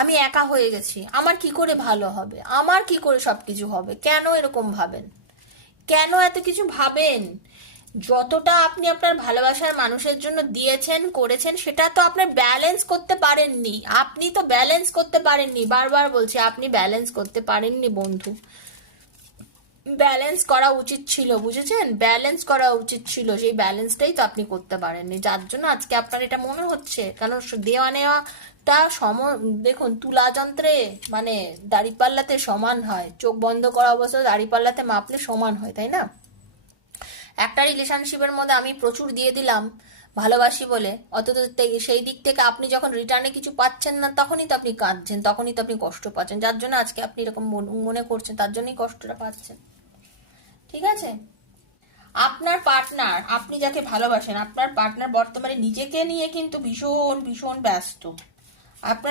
আমি একা হয়ে গেছি, আমার কি করে ভালো হবে, আমার কি করে সবকিছু হবে, কেন এরকম ভাবেন, কেন এত কিছু ভাবেন? যতটা আপনি আপনার ভালোবাসার মানুষের জন্য দিয়েছেন করেছেন সেটা তো আপনার ব্যালেন্স করতে পারেননি, আপনি তো ব্যালেন্স করতে পারেননি, বারবার বলছি আপনি ব্যালেন্স করতে পারেননি বন্ধু। ব্যালেন্স করা উচিত ছিল, বুঝেছেন? ব্যালেন্স করা উচিত ছিল, সেই ব্যালেন্সটাই তো আপনি করতে পারেননি, যার জন্য আজকে আপনার এটা মনে হচ্ছে। কারণ দেওয়া নেওয়াটা দেখুন, তুলা যন্ত্রে মানে দাড়িপাল্লাতে সমান হয়, চোখ বন্ধ করা অবস্থায় দাড়িপাল্লাতে মাপলে সমান হয়, তাই না? একটা রিলেশনশিপের মধ্যে আমি প্রচুর দিয়ে দিলাম ভালোবাসি বলে, অথচ সেই দিক থেকে আপনি যখন রিটার্নে কিছু পাচ্ছেন না তখনই তো আপনি কাঁদছেন, তখনই তো আপনি কষ্ট পাচ্ছেন, যার জন্য আজকে আপনি এরকম মনে করছেন, তার জন্যই কষ্টটা পাচ্ছেন। ঠিক আছে? আপনার পার্টনার, আপনি যাকে ভালোবাসেন, আপনার পার্টনার বর্তমানে নিজেকে নিয়ে কিন্তু ভীষণ ভীষণ ব্যস্ত। আপনার